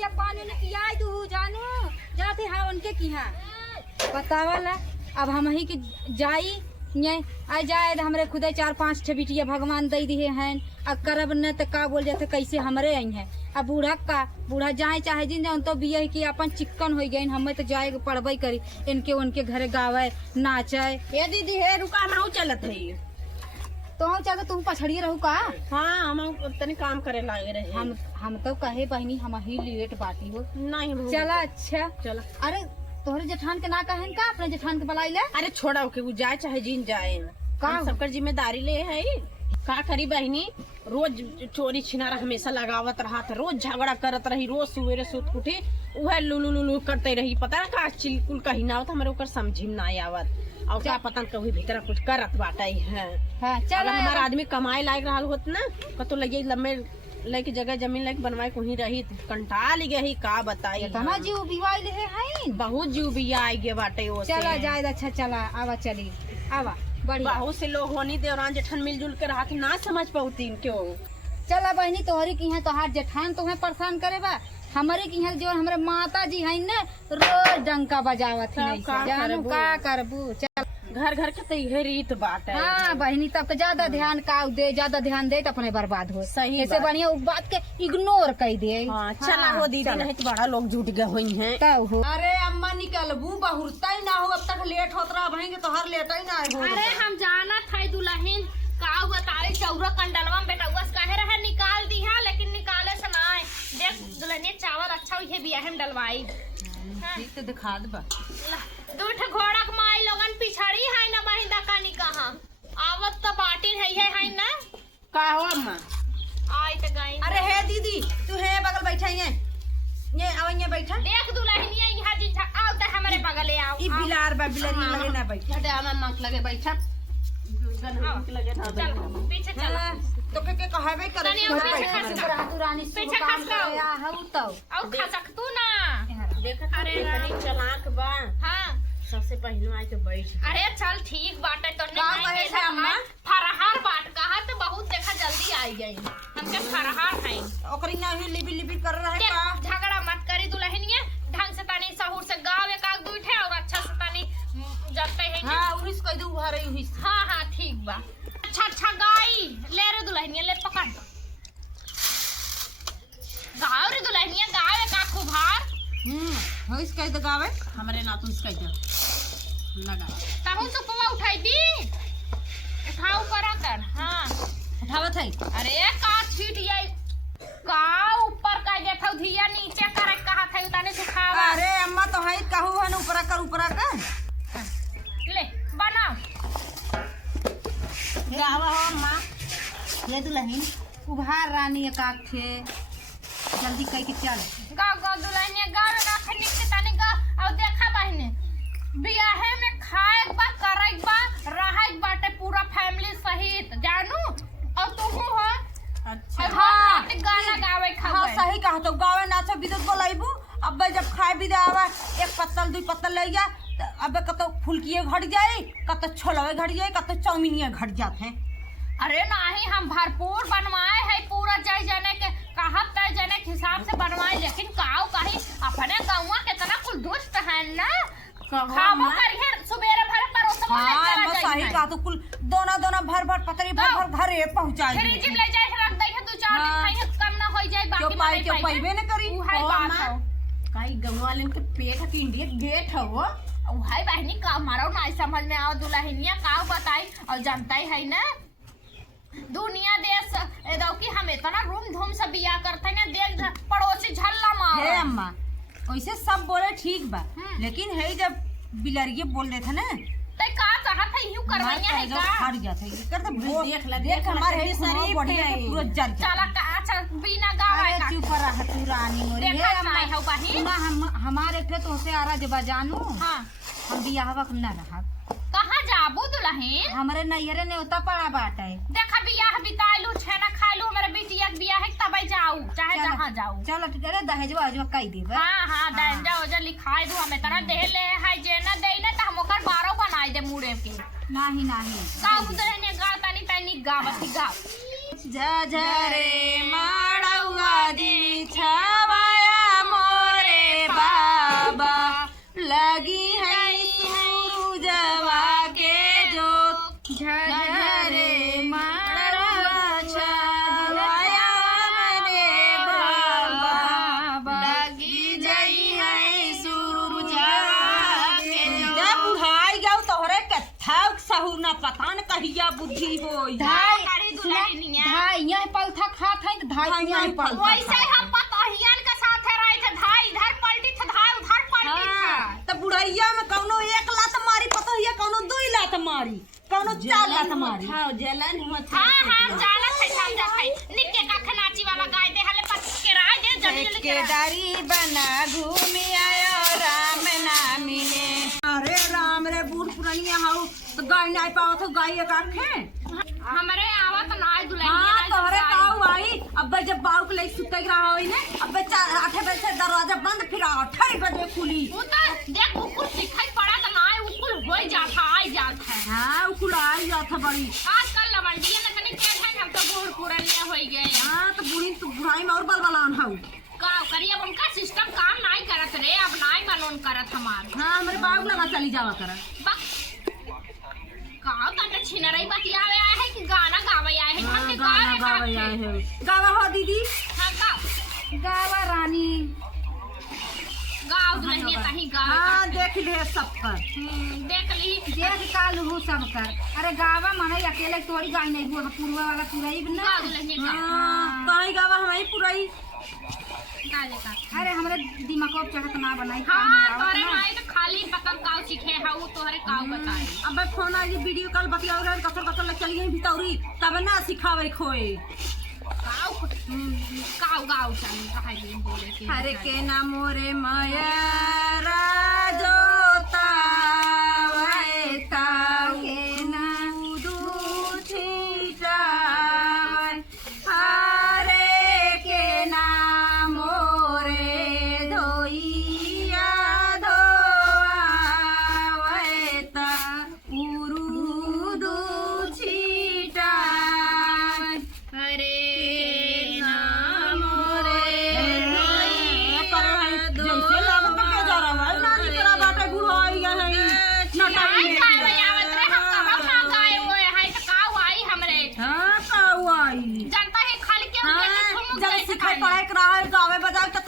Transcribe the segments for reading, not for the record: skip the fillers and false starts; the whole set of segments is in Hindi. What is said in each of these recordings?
बिटिया पानी ने पिया दू जानू जाते हाँ उनके की हाँ बतावला अब हम ही के जाई ये आ जाए हमरे खुदे 4-5 ठे बिटिया भगवान दे दिए हैं अब करब न तो का बोल जाते कैसे हमरे आई हैं अब बूढ़ा जाए चाहे जिन जाऊँ तो भी कि अपन चिक्कन हो गई हमें तो जाए पढ़बे करी इनके उनके घरे गावे नाचे ये दीदी है रुका हम चलत है तो हम चाहते तुम पछड़िए रहू का। हाँ हम तनी काम करे लागे रहे हम तो कहे बहनी हम ही लेट बाटी हो नहीं चला अच्छा चला। अरे तोहरे जेठान के ना कहन का अपने जेठान के बुलाई ले। अरे छोड़ा के वो जाए चाहे जिन जाए का सबकर जिम्मेदारी ले है का करी बहनी रोज चोरी छिनारा हमेशा लगावत रहा था रोज झगड़ा करत रही रोज सवेरे सुत उठे वह लुलू लुलू करते रही पता का चिलकुल कहीं ना होता हमारे ऊपर समझी में ना आवत और क्या पता कभी भीतर कुछ करत बाटा है। हाँ, चला हमारा आदमी कमाए लायक रहा होत ना कतो लगे लम्बे लेके जगह जमीन लेके बनवाए को ही रही कंटा ली गई का बताई तना जीव बिवाई ले है बहुत जीव बिया आई गे बाटे वो चला जाए अच्छा चला आवा चली आवा बढ़िया बहुत से लोग होनी देवरान जेठन मिलजुल के रहा ना समझ पाती क्यों। चला बहनी तोहरी की है तोहार जेठान तुम्हें परेशान करे बा हमारे की है जो हमारे माता जी है न रोज डंका बजावत है जानू का करबू चल घर घर के तो रीत बात है। हाँ बहनी तब ज्यादा ध्यान का दे ज्यादा ध्यान दे तो अपने बर्बाद हो सही ऐसे बढ़िया उस बात के इग्नोर कर दे। हाँ, चला हो दीदी नहीं तो बड़ा लोग जुट गए हुई हैं तब हो। अरे अम्मा निकलबू बहुरता ही ना हो अब तक लेट होत रहा भाई तो हर लेट ही ना हो। अरे हम जाना था दुल्हन का हुआ तारे चौरा कंडलवा में बेटा उस काहे रहे निकाल दी है लेकिन निकाले से ना है देख दुल्हनिया चावल अच्छा हुई है बियाह में डलवाई ठीक तो दिखा दबा दूठ घोड़ा के माई लोगन पिछड़ी है ना महिंदा कानी कहां आवत तो बाटी है ना का हो अम्मा आई तो गई। अरे हे दीदी तू है बगल बैठा ये आओ ये बैठा देख दुल्हनिया यहां जिन आओ तो हमारे बगले आओ ई बिलार बा बिलरी लगे ना बैठा हटे हमें मंक लगे बैठा लगे ना चल पीछे चल तो के कहबे कर तनिया पीछे खस जा दुरानी पीछे खस जाओ हऊ तो और खा सकतू ना देख अरे अरे चलाक बा हां सबसे पहले आके बैठ अरे चल ठीक बाटे तो का कहे से अम्मा? फरहार बाट कहा तो बहुत देखा जल्दी आई गई हमके फरहार है ओकरी ना ही लिबी लिबी कर रहा है का झगड़ा मत करी दुल्हनिया ढंग से तानी सहूर से गाँव एक आग दूठे और अच्छा से तानी जानते हैं हां उरिस कह दू भरे हुई हाँ हाँ ठीक बा अच्छा अच्छा गाई ले रे दुल्हनिया ले पकड़ गाँव रे दुल्हनिया गाँव एक आग खुभार होइस कह दे गावे हमारे नातुन से कह लगा ताहू तो पवा उठाई दी उठाओ पर कर हाँ उठावत है अरे का छीट जाई का ऊपर का देखौ धिया नीचे करे कहा था उताने सुखावा अरे अम्मा तो है कहू है ऊपरा कर ले बनाओ गावा हो अम्मा ये दुल्हन उभार रानी एकाक थे जल्दी कह के चल गाँव दुल्हनिया गाँव में राखे निकले ताने गा और देखा बहने बियाहे में खाए बा करे बा रहे बाटे पूरा फैमिली सहित जानू और तू हो अच्छा हाँ गाना गावे हाँ खावे सही कहा तो गावे नाच विद्युत बोलाइबू अब जब खाए भी आवा एक पत्तल 2 पत्तल ले जा अब कतो फुलकिए घट जाए कतो छोलवे घट जाए कतो चाउमीनिए घट जाते हैं। अरे नहीं हम भरपूर बनवाए है पूरा जय जने के कहत तय जने के हिसाब से बनवाए लेकिन काऊ कहीं अपने गाँव कितना कुल दुष्ट है ना खाबो करिए सुबेरे भर परोसो हाँ मैं सही कहा तो कुल दोना भर पतरी भर घरे पहुंचाई फ्रिज में ले जाए रख दे है 2-4 दिन खाइए कम ना हो जाए बाकी पाई क्यों पाईबे न करी उ है बात है कई गाँव वाले के पेट के इंडिया गेट है वो उ है बहनी का मारो ना समझ में आओ दुल्हनिया का बताई और जानता ही है ना दुनिया देश एदो की हम इतना रूम धूम से बिया करते ना देख पड़ोसी झल्ला मार हे अम्मा वैसे सब बोले ठीक बा लेकिन है जब बिलरिए बोल देते ना ते का चाहत है यूं करवाइया है का हट जाते है कर तो देख हमारे है शरीफ बढ़िया है। पूरा जल चला का अच्छा बिना गावे अरे का चुप रह तू रानी मोरी देखा हे अम्मा है बहनी ना हम हमारे थे तो से आरा जब जानू हां हम बियाहवा न रहा कहां जाबू दुल्हन हमरे नैयरे ने उता पड़ा बाटे देखा बियाह बिताइलू छेना खाइलू मेरे बिटिया के बियाह है तब जाऊ चाहे जहां जाऊ चल अरे दहेजवा अजवा कई देबे हां हां दंजा ओजा लिखाई दू हम इतना दे ले है जे ना दे ना त हम ओकर 12 बनाई दे मुड़े के नाही गाँव दुल्हनिया गा तानी तानी गावत गा झरे माड़ौआ दी छवाया बहू ना पता न कहिया बुद्धि होई धाई करी दुल्हनिया। धाई यहाँ पलथा खात है धाई यहाँ पलथा वैसे हम पतोहियन के साथे रहे थे, धाई इधर पलटी थे, धाई उधर पलटी था। तो बुढ़ैया में कौनो एक लात मारी पतोहिया, कौनो 2 लात मारी, कौनो 4 लात मारी। जलन मत हाँ हाँ जाला थे समझा थे। निक्के का खनाची वाला गाय दे हले पत किराए दे जल्दी जल्दी किराए। केदारी बना घूमी आयो राम ना मिले। अरे राम रे बूढ़ पुरानिया हाउ तो गाय नहीं पाओ तो गाय एक आखे। हमरे आवत नाय दुल्हनिया हाँ ना तोहरे जाए। काऊ आई अब्बे जब बाऊ के लिए सुतई रहा होई ने अब्बे 8 बजे से दरवाजा बंद फिर 8 बजे खुली। वो तो देख उकुल दिखाई पड़ा तो नाय उकुल होई जाता आई जाता है। हाँ उकुल आई जाता बड़ी। आजकल लवंडिया न कने के है हम तो बूढ़ पुरानिया होई गए। हाँ तो बूढ़ी तो बुढ़ाई में और बलबलान हाउ। का करिए अब उनका सिस्टम काम नहीं करत रे, अब नहीं मालूम करत हमार। हाँ हमारे बाबू लगा चली जावा कर। का तने छिनरई बतियावे आए है कि गाना गावे आए है? हम के गाना गावे आए है। गावा हो दीदी। हां का गावा रानी गाँव दुल्हनिया कहीं गावे। हाँ देख ले सब कर। देख ली देख काल हूँ सब कर। अरे गावा माने अकेले तोड़ी गाय नहीं हुआ पूर्वा वाला पूराई ना। गाँव दुल्हनिया हाँ कहीं गावा हमारी पुराई। का लेका। अरे हमरे दिमाग को चाहत ना बनाई। हाँ तोरे नाई तो खाली पतंग काव सीखे हाउ तोहरे काव बताई। अब फोन आई वीडियो कॉल बतियाओ रे कसर कसर ले चली गई भीतरी तब ना सिखावे खोए। काव काव गाव चल कहां ये बोले के। हरे के ना मोरे माया राजोता वैता के ना दूठीटा हरे के ना मोरे धोइया धोआ वैता उरु दूठीटा अरे जैसे लागत के जा रहा है नानी तेरा बाटे बुढ़ाई है नटाई नहीं गावे आवत रे हम कब ना गाए हुए है तो काव आई हमरे। हां कावाई जनता है खाली के हां जब सिखाई पढ़ाई करा है गावे बजाए त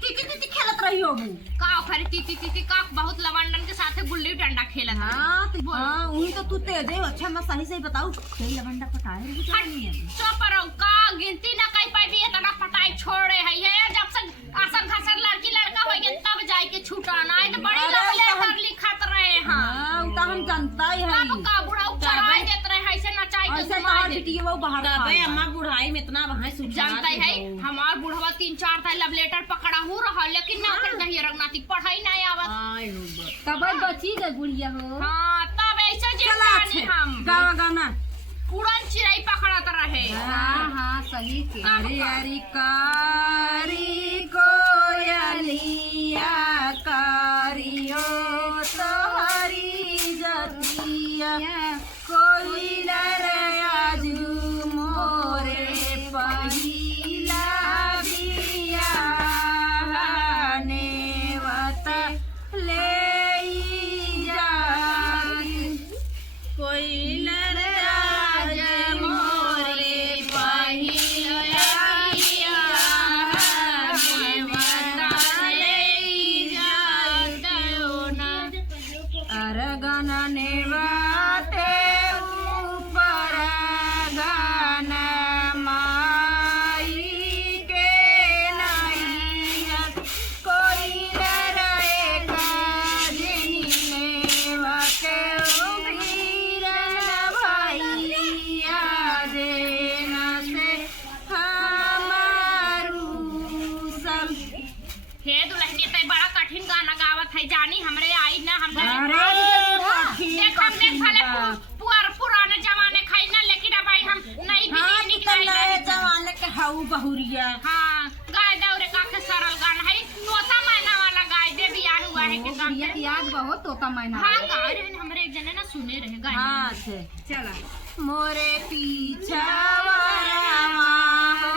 टी खेलत रही हो काव खरी ती का बहुत लवंडन के साथे गुल्ली डंडा खेलत है। हां वही तो तू तेज है। अच्छा मैं सही बताऊं खेल लवंडा पटाए रे नहीं है चुप रहो का गिनती ना कई पाई भी इतना पटाई छोड़े है जब से आसन खासन लड़की लड़का हो गया तब जाए के छूटाना है तो बड़ी अरे लवले तो हम- कर लिखत रहे हां। हां उ त हम जानता ही है बाबू का बुढ़ा चढ़ाई देत रहे ऐसे नचाई के ऐसे घुमाई कहां देत। बिटिया वो बाहर तबे अम्मा बुढ़ाई में इतना वहां सुझाव जानता है हमार बुढ़वा 3-4 था लव लेटर पकड़ा हो रहा लेकिन ना कर दही रंगनाती पढ़ाई नहीं आवत। तब बची गई गुड़िया हो। हां तब ऐसे जे चला जानी हम गावा गाना उड़न चिड़ै पकड़त रहे। हाँ हाँ सही के। अरे अरे कारी कोयलिया कारियो तो हरी जतिया कोइलर आजू मोरे पहिला बिया नेवत ले जा कोइलर आज मोरे पहिला बिया अरगन नेवाते ऊपर गन माई के नैया कोइलर एक जिनी नेवते उभीरन भैया देन से हमारू सब हे दुल्हनिया ते बड़ा कठिन गाना गावत है जानी हमरे आई ना हम देख हम देख भले पुराने जमाने खाई ना लेकिन अब आई हम नई हाँ बिजली तो निकाली नए जमाने के हाउ बहुरिया हाँ गाय दौरे का के सरल गाना है तोता मैना वाला गाय दे बियाह हुआ है के गुड़िया गाना की याद बहुत तोता मैना। हाँ गाय रहे हमरे एक जने ना सुने रहे गाय हाँ छे चला मोरे पीछा वरमा हो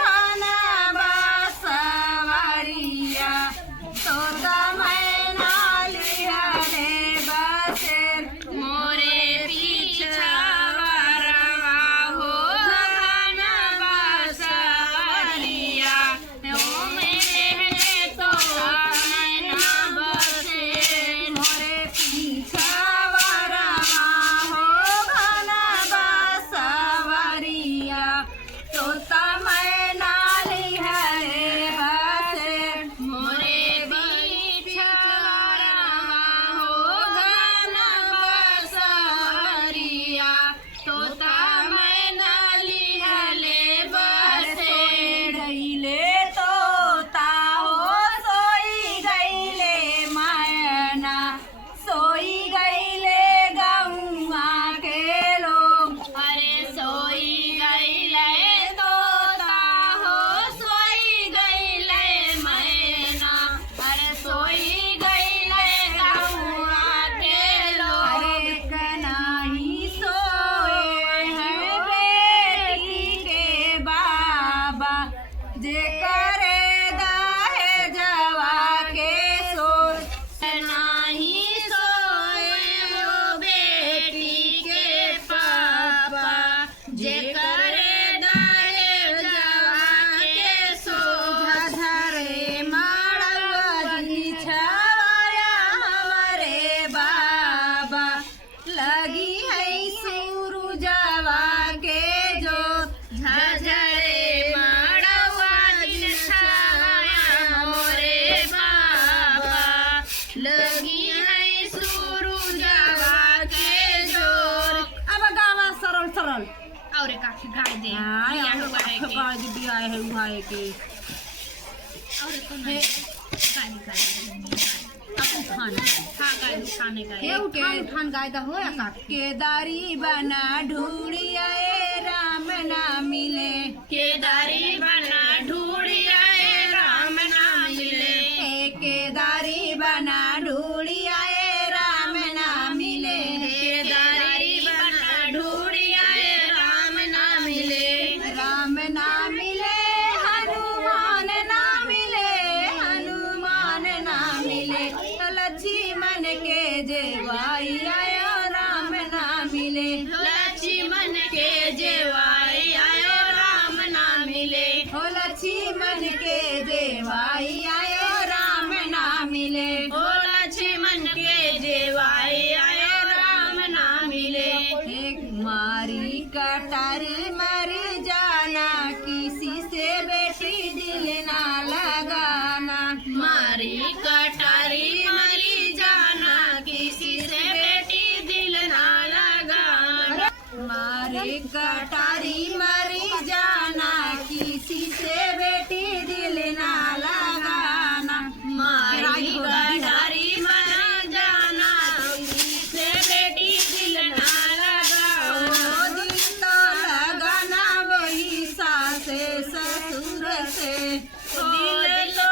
घन बसवरिया तोता मैना लिहरे बसेर मोरे पीछा वरवा हो घन बसवरिया ओ मेरे तोता मैना बसे मोरे पीछा वरमा हो करे दाहे जवा के सोच नाही सोए वो बेटी के पापा जे करे दाहे जवा के सोच धरे माड़वा जी छवाया हमारे बाबा लगी है सूरुजवा के जो झझरे माड़वा दिन छाया मोरे बाबा लगी है सूरुजवा के जोर। अब गावा सरल सरल और एक आखी गाय दे दिया है उहाए के और तो नहीं गाय खाना हाँ गाय खाने का हे उठान गाय दा हो या केदारी बना ढूंढिया राम ना मिले केदारी बना ढूंढिया राम ना मिले केदारी बना ढूंढिया राम ना मिले केदारी बना ढूंढिया राम ना मिले राम ना मिले हनुमान ना मिले हनुमान ना मिले लक्ष्मण के जेवाई आयो राम ना मिले लक्ष्मण के जेवाई आयो राम ना मिले हो लक्ष्मण के जेवाई आयो राम ना मिले ओ लक्ष्मण के जेवाई आयो राम ना मिले एक मारी कटारी मर जाना किसी से बेटी दिल ना लगाना मारी कटारी मरी जाना किसी से बेटी दिल ना लगाना मारे कटारी मरी जाना किसी से बेटी दिल ना लगाना मारी कटारी मर जाना किसी से बेटी दिल ना लगाना ओ दिल तो लगाना वही सासे ससुर से दिल तो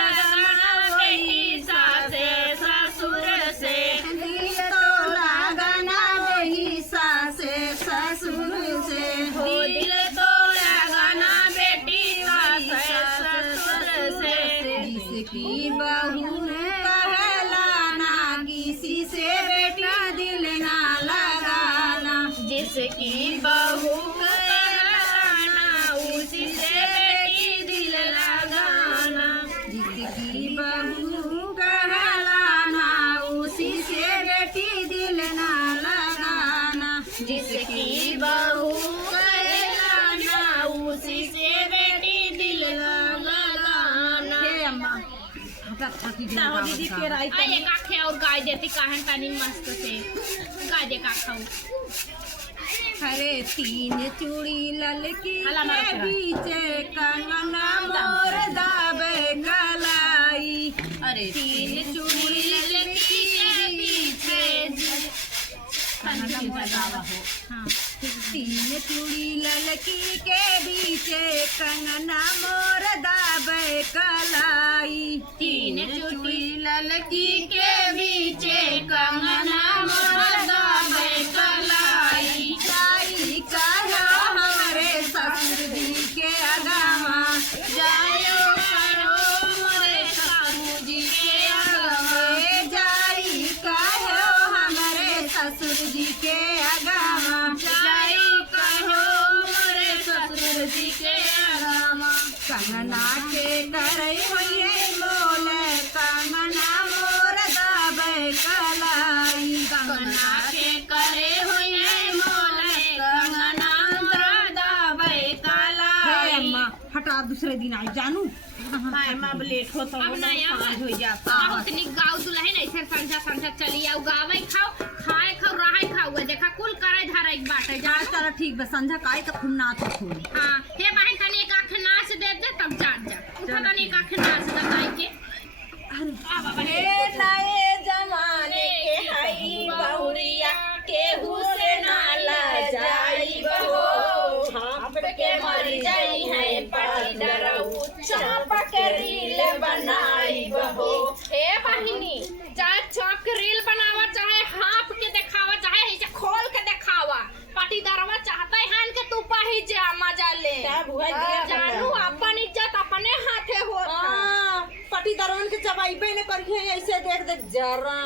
लगाना वही सासे ससुर से दिल तो लगाना वही सासे ससुर से दिल तो लगाना बेटी सासे ससुर से जिसकी बहू कहलाना किसी से बेटा दिल ना लगाना जिसकी बहू कहलाना उसी से बेटी दिल लगाना जिसकी बहू कहलाना उसी से बेटी दिल ना लगाना जिसकी बहू कहलाना उसी से बेटी दिल लगाना। हे अम्मा हटा थकी ताहो दीदी के राई आ एक आखे और गाय देती कहन तानी मस्त से गाय दे का खाऊ हरे तीन चूड़ी ललकी हला मारो के तेरा। बीच कंगना मोर दाबे कलाई अरे तीन चूड़ी ललकी के पीछे तीन चूड़ी ललकी के बीच कंगना मोर दाबे कलाई तीन चूड़ी ललकी के बीचे कंगना मोर दाबे कलाई जाई कहो हमारे ससुर जी के अगामा जायो करो मोरे सासू जी के ए जाई कहो हमारे ससुर जी के अगामा जाई कहो मोरे ससुर जी के आरामा कंगना के करे हुए मोल कंगना मोर दाबे कलाई कंगना के करे हुए मोल कंगना मोर दाबे हे कलाई। अम्मा हटा दूसरे दिन आई जानू हाय मां अब लेट हो तो अब ना यार आज हो जाता बहुत निक गाँव दुल्हन ऐसे संझा संझा चली आओ गावे खाओ खाए खाओ रहे खाओ देखा कुल करे धरे एक बाटे जा जा चलो ठीक बा संझा काई तो खुन्ना तो खून हाँ हे बहन तनी एक आँख नाच दे दे तब जाट जा उठा तनी एक आँख नाच दे गाय के आ बाबा रे हे नए जमाने के हई बहुरिया केहू से ना लजाई बहो हाफ के मर जाई है पड़ी डरऊ चाप के रील बनाई बहो। हे बहिनी चाहे चौक के रील बनावा चाहे हाफ के दिखावा चाहे ऐसे खोल के दिखावा पाटीदारवा चाहता है हान के तू पाही जा मजा ले तब हुआ दिया जानू अपन इज्जत अपन आइबे ने करिए ऐसे देख देख जरा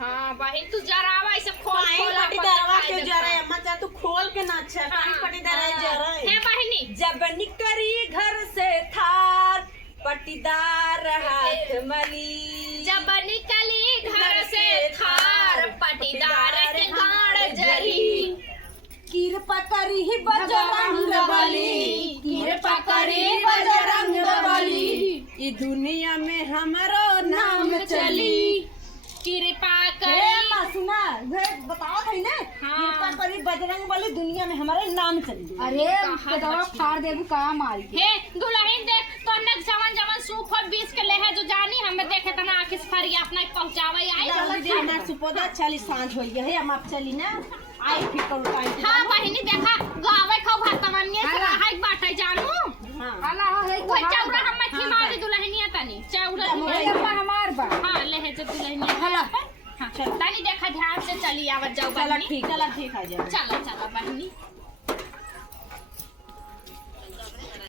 हाँ बहन तू जरावा ऐसे खोल काहे खोल पटीदारवा के जरे अम्मा जा तू खोल के ना अच्छा काहे पटीदार जरे हे बहनी जब निकली घर से थार पटीदार हाथ मली जब निकली घर से थार पटीदार के गाड़ जरी कृपा करी ही बजरंग बली कृपा करी बजरंग बली ई दुनिया में हमरो नाम चली कृपा हे करी माँ सुना वे बताओ भाई ने कृपा करी बजरंग बली दुनिया में हमारे नाम चली अरे उसके दवा फाड़ देबू कहाँ मारी के हे दुल्हन देख तो ने जवन जवन सूप और बीस के ले है जो जानी हमें देखे तना आखिस फरी अपना पहुंचावे आई जल्दी ना सुपोदा चली सांझ होई है हम आप चली ना आई फिर करू टाइम हाँ बहनी देखा गावे खाओ भात तमनिए से हाई बाटे जानू हां आला हो है कोई चौरा हम मच्छी मारी दुल्हनिया तनी चौरा हमार बा हाँ ले है जो दुल्हनिया हाँ हाँ तनी देखा ध्यान से चली आवत जाओ चला बहनी ठीक आ जा चला चला बहनी